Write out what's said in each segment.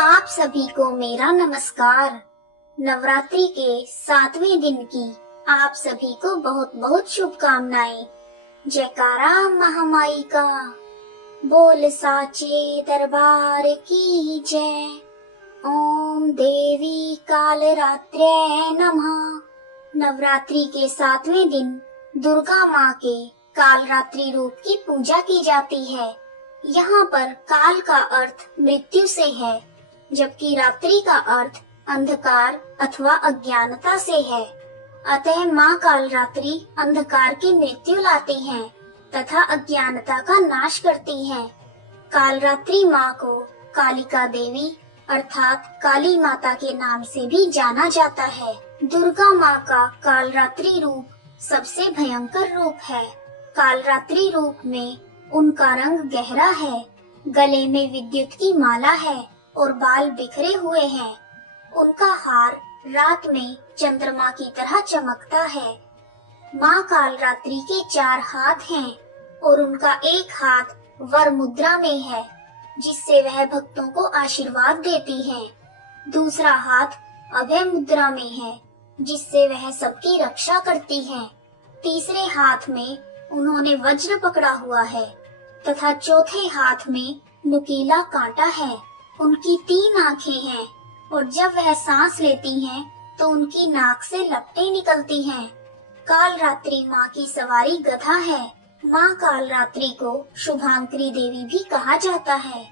आप सभी को मेरा नमस्कार। नवरात्रि के 7वें दिन की आप सभी को बहुत बहुत शुभकामनाएं। जयकारा महामाई का, बोल साचे दरबार की जय। ओम देवी कालरात्र्यै नमः। नवरात्रि के 7वें दिन दुर्गा माँ के कालरात्रि रूप की पूजा की जाती है। यहाँ पर काल का अर्थ मृत्यु से है, जबकि रात्रि का अर्थ अंधकार अथवा अज्ञानता से है। अतः माँ कालरात्रि अंधकार की मृत्यु लाती हैं तथा अज्ञानता का नाश करती हैं। कालरात्रि माँ को कालिका देवी अर्थात काली माता के नाम से भी जाना जाता है। दुर्गा माँ का कालरात्रि रूप सबसे भयंकर रूप है। कालरात्रि रूप में उनका रंग गहरा है, गले में विद्युत की माला है और बाल बिखरे हुए हैं। उनका हार रात में चंद्रमा की तरह चमकता है। माँ कालरात्रि के 4 हाथ हैं और उनका एक हाथ वर मुद्रा में है, जिससे वह भक्तों को आशीर्वाद देती हैं। दूसरा हाथ अभय मुद्रा में है, जिससे वह सबकी रक्षा करती हैं। तीसरे हाथ में उन्होंने वज्र पकड़ा हुआ है तथा चौथे हाथ में नुकीला कांटा है। उनकी 3 आँखें हैं और जब वह सांस लेती हैं तो उनकी नाक से लपटें निकलती हैं। कालरात्रि माँ की सवारी गधा है। माँ कालरात्रि को शुभांकरी देवी भी कहा जाता है,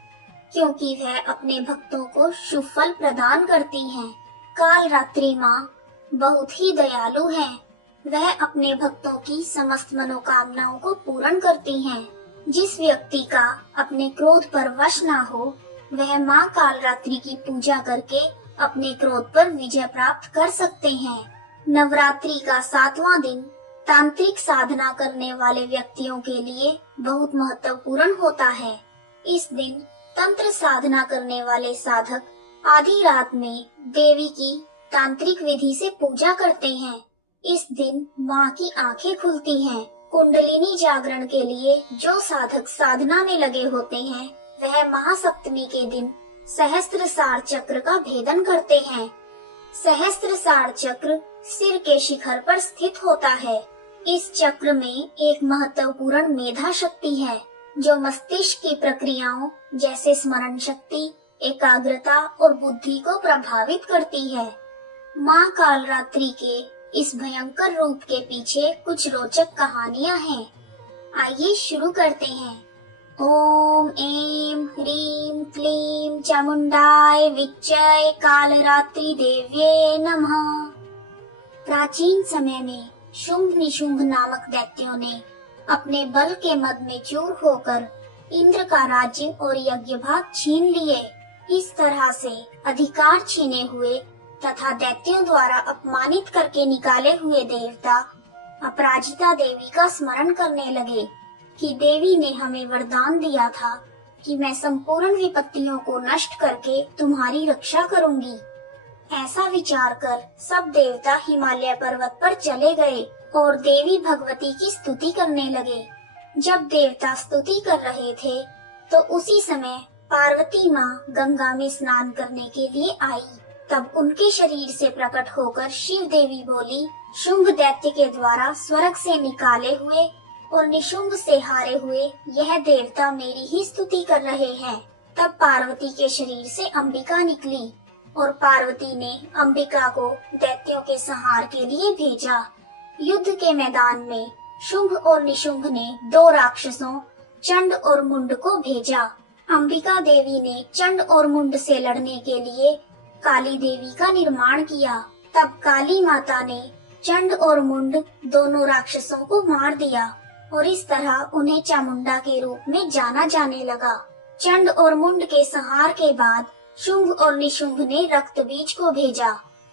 क्योंकि वह अपने भक्तों को शुभ फल प्रदान करती हैं। कालरात्रि माँ बहुत ही दयालु है। वह अपने भक्तों की समस्त मनोकामनाओं को पूर्ण करती हैं। जिस व्यक्ति का अपने क्रोध पर वश ना हो, वह माँ कालरात्रि की पूजा करके अपने क्रोध पर विजय प्राप्त कर सकते हैं। नवरात्रि का 7वां दिन तांत्रिक साधना करने वाले व्यक्तियों के लिए बहुत महत्वपूर्ण होता है। इस दिन तंत्र साधना करने वाले साधक आधी रात में देवी की तांत्रिक विधि से पूजा करते हैं। इस दिन माँ की आंखें खुलती हैं। कुंडलिनी जागरण के लिए जो साधक साधना में लगे होते हैं, वह महासप्तमी के दिन सहस्त्रसार चक्र का भेदन करते हैं। सहस्त्रसार चक्र सिर के शिखर पर स्थित होता है। इस चक्र में एक महत्वपूर्ण मेधा शक्ति है, जो मस्तिष्क की प्रक्रियाओं जैसे स्मरण शक्ति, एकाग्रता और बुद्धि को प्रभावित करती है। माँ कालरात्रि के इस भयंकर रूप के पीछे कुछ रोचक कहानियाँ हैं। आइए शुरू करते हैं। ओम ऐं ह्रीं क्लीं चामुंडाय विच्चय कालरात्रि देव्ये नमः। प्राचीन समय में शुंभ निशुंभ नामक दैत्यों ने अपने बल के मद में चूर होकर इंद्र का राज्य और यज्ञ भाग छीन लिए। इस तरह से अधिकार छीने हुए तथा दैत्यों द्वारा अपमानित करके निकाले हुए देवता अपराजिता देवी का स्मरण करने लगे कि देवी ने हमें वरदान दिया था कि मैं संपूर्ण विपत्तियों को नष्ट करके तुम्हारी रक्षा करूंगी। ऐसा विचार कर सब देवता हिमालय पर्वत पर चले गए और देवी भगवती की स्तुति करने लगे। जब देवता स्तुति कर रहे थे तो उसी समय पार्वती माँ गंगा में स्नान करने के लिए आई। तब उनके शरीर से प्रकट होकर शिव देवी बोली, शुंभ दैत्य के द्वारा स्वर्ग से निकाले हुए और निशुंभ से हारे हुए यह देवता मेरी ही स्तुति कर रहे हैं। तब पार्वती के शरीर से अंबिका निकली और पार्वती ने अंबिका को दैत्यों के संहार के लिए भेजा। युद्ध के मैदान में शुंभ और निशुंभ ने 2 राक्षसों चंड और मुंड को भेजा। अंबिका देवी ने चंड और मुंड से लड़ने के लिए काली देवी का निर्माण किया। तब काली माता ने चंड और मुंड दोनों राक्षसों को मार दिया और इस तरह उन्हें चामुंडा के रूप में जाना जाने लगा। चंड और मुंड के संहार के बाद शुंभ और निशुंभ ने रक्तबीज को भेजा।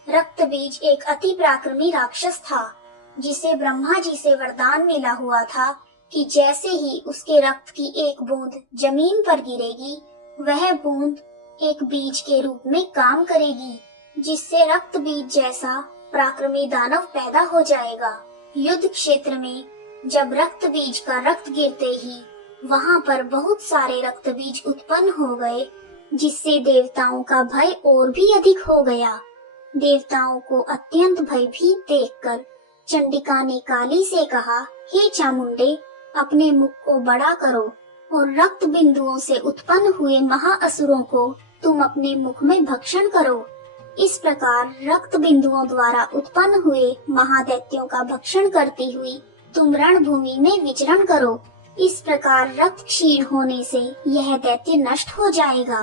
रक्तबीज एक अति पराक्रमी राक्षस था, जिसे ब्रह्मा जी से वरदान मिला हुआ था कि जैसे ही उसके रक्त की एक बूंद जमीन पर गिरेगी, वह बूंद एक बीज के रूप में काम करेगी, जिससे रक्त बीज जैसा पराक्रमी दानव पैदा हो जाएगा। युद्ध क्षेत्र में जब रक्त बीज का रक्त गिरते ही वहाँ पर बहुत सारे रक्त बीज उत्पन्न हो गए जिससे देवताओं का भय और भी अधिक हो गया। देवताओं को अत्यंत भयभीत देखकर चंडिका ने काली से कहा, हे चामुंडे, अपने मुख को बड़ा करो और रक्त बिंदुओं से उत्पन्न हुए महाअसुरों को तुम अपने मुख में भक्षण करो। इस प्रकार रक्त बिंदुओं द्वारा उत्पन्न हुए महादैत्यों का भक्षण करती हुई तुम रणभूमि में विचरण करो। इस प्रकार रक्त क्षीण होने से यह दैत्य नष्ट हो जाएगा।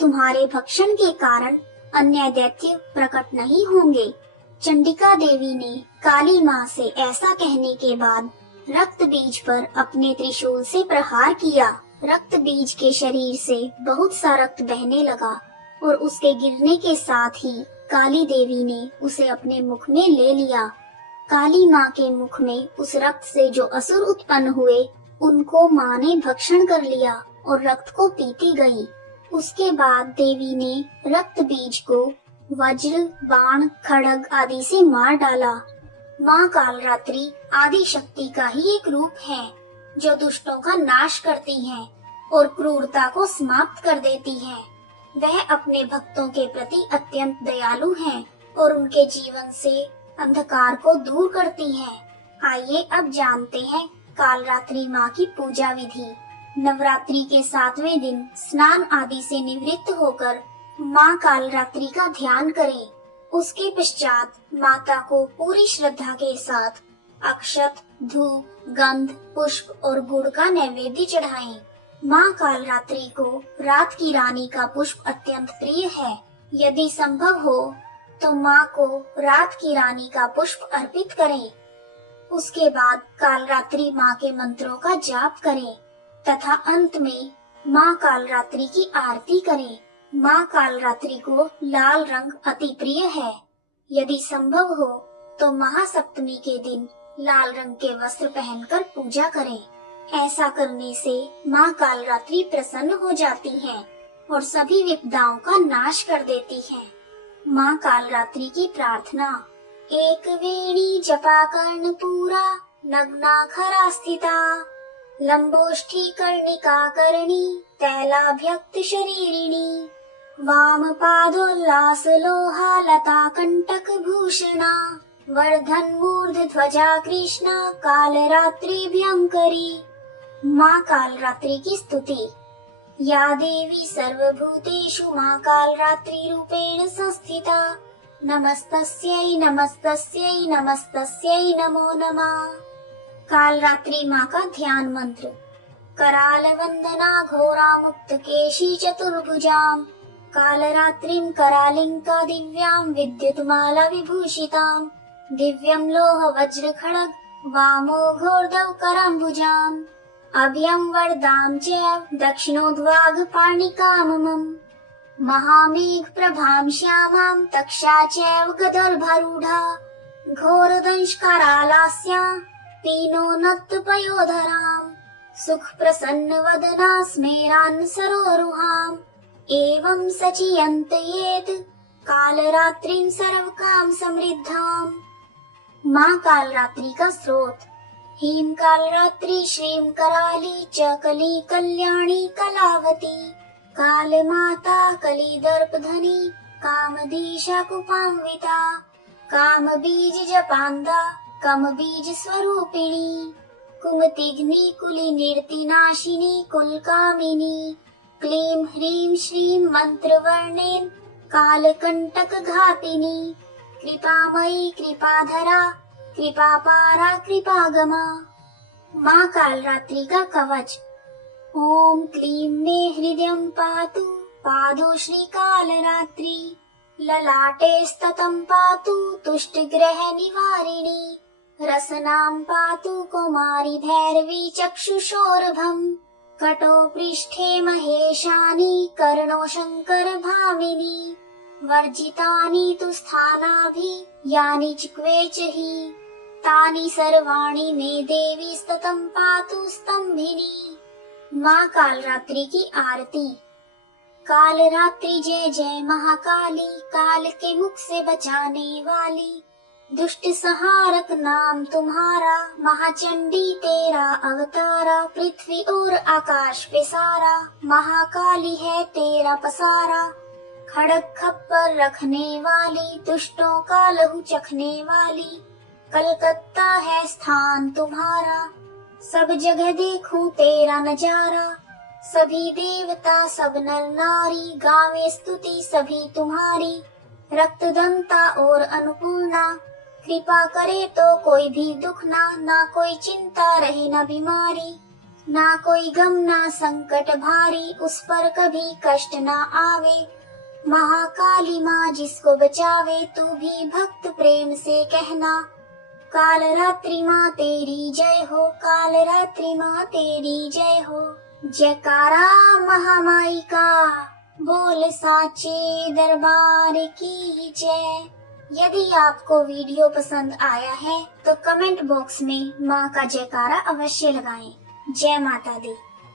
तुम्हारे भक्षण के कारण अन्य दैत्य प्रकट नहीं होंगे। चंडिका देवी ने काली माँ से ऐसा कहने के बाद रक्त बीज पर अपने त्रिशूल से प्रहार किया। रक्त बीज के शरीर से बहुत सा रक्त बहने लगा और उसके गिरने के साथ ही काली देवी ने उसे अपने मुख में ले लिया। काली माँ के मुख में उस रक्त से जो असुर उत्पन्न हुए उनको माँ ने भक्षण कर लिया और रक्त को पीती गई। उसके बाद देवी ने रक्त बीज को वज्र, बाण, खड्ग आदि से मार डाला। माँ कालरात्रि आदि शक्ति का ही एक रूप है जो दुष्टों का नाश करती है और क्रूरता को समाप्त कर देती है। वह अपने भक्तों के प्रति अत्यंत दयालु है और उनके जीवन से अंधकार को दूर करती है। आइए अब जानते हैं कालरात्रि माँ की पूजा विधि। नवरात्रि के 7वें दिन स्नान आदि से निवृत्त होकर माँ कालरात्रि का ध्यान करें। उसके पश्चात माता को पूरी श्रद्धा के साथ अक्षत, धूप, गंध, पुष्प और गुड़ का नैवेद्य चढ़ाएं। माँ कालरात्रि को रात की रानी का पुष्प अत्यंत प्रिय है। यदि संभव हो तो माँ को रात की रानी का पुष्प अर्पित करें। उसके बाद कालरात्रि माँ के मंत्रों का जाप करें तथा अंत में माँ कालरात्रि की आरती करें। माँ कालरात्रि को लाल रंग अति प्रिय है। यदि संभव हो तो महासप्तमी के दिन लाल रंग के वस्त्र पहनकर पूजा करें। ऐसा करने से माँ कालरात्रि प्रसन्न हो जाती हैं और सभी विपदाओं का नाश कर देती हैं। माँ कालरात्रि की प्रार्थना। एक वेणी जपा कर्ण पूरा, नग्ना खरा स्थिता, लंबोष्ठी कर्णिका करणी, तैलाभ्यक्त शरीरिणी, वाम पादोल्लास लोहा लता कंटक भूषणा, वर्धन मूर्ध ध्वजा कृष्णा, कालरात्रि भयंकरी। माँ कालरात्रि की स्तुति। या देवी सर्वभूतेषु माँ कालरात्रि रूपेण संस्थिता, नमस्तस्यै नमस्तस्यै नमस्तस्यै नमो नमः। कालरात्रि माँ का ध्यान मंत्र। कराल वंदना घोरा मुक्त केशी चतुर्भुजाम, कालरात्रिं करालिंका दिव्यां विद्युत माला विभूषिताम, दिव्यं लोह वज्र खड्ग वामो घोरदौ कराम्बुजाम, अभयं वरदां च दक्षिणोद्वाग पाणिकाममम्, महामेघ प्रभां श्यामां तक्षा चैव गदर्भारूढा, घोरदंश करालास्या पीनो नत्त पयोधराम्, सुख प्रसन्न वदना स्मेरान् सरोरुहाम्, एवं सचियन्तयेत् कालरात्रिं सर्वकाम समृद्धाम्। माँ कालरात्रि का स्रोत। हीम कालरात्रि श्रीम कराली च कली कल्याणी कलावती, काल माता कली दर्पधनी कामधीशा कुपान्विता, काम बीज जपान्दा कम बीज स्वरूपिणी, कुमतिग्नि कुली निर्ति नाशिनी कुल कामिनी, क्लीं ह्रीं श्रीं मंत्रवर्णेन कालकंटक घातिनी, कृपामयी कृपाधरा कृपापारा कृपागमा। माँ कालरात्रि का कवच। ओम क्लीं मे हृदयं पातु पादो श्री कालरात्रि, ललाटे स्ततं पातु तुष्टग्रह निवारिणी, रसनां पातु कुमारी भैरवी चक्षुषोरभम्, कटो पृष्ठे महेशानी कर्णो शंकर भामिनी, वर्जितानि तु स्थानाभि यानि चिक्वे च हि, तानि सर्वाणि मे देवी स्ततं पातु स्तंभिनी। माँ कालरात्रि की आरती। कालरात्रि जय जय महाकाली, काल के मुख से बचाने वाली, दुष्ट संहारक नाम तुम्हारा, महाचंडी तेरा अवतारा, पृथ्वी और आकाश पे सारा, महाकाली है तेरा पसारा। खड़ग खप्पर रखने वाली, दुष्टों का लहू चखने वाली, कलकत्ता है स्थान तुम्हारा, सब जगह देखूं तेरा नजारा। सभी देवता सब नर नारी, गावे स्तुति सभी तुम्हारी, रक्तदंता और अन्नपूर्णा, कृपा करे तो कोई भी दुख ना कोई चिंता रहे ना बीमारी, ना कोई गम ना संकट भारी, उस पर कभी कष्ट ना आवे। महाकाली माँ जिसको बचावे, तू भी भक्त प्रेम से कहना, काल रात्रि माँ तेरी जय हो, काल रात्रि माँ तेरी जय हो। जयकारा महामाई का, बोल साचे दरबार की जय। यदि आपको वीडियो पसंद आया है तो कमेंट बॉक्स में माँ का जयकारा अवश्य लगाएं। जय माता दी।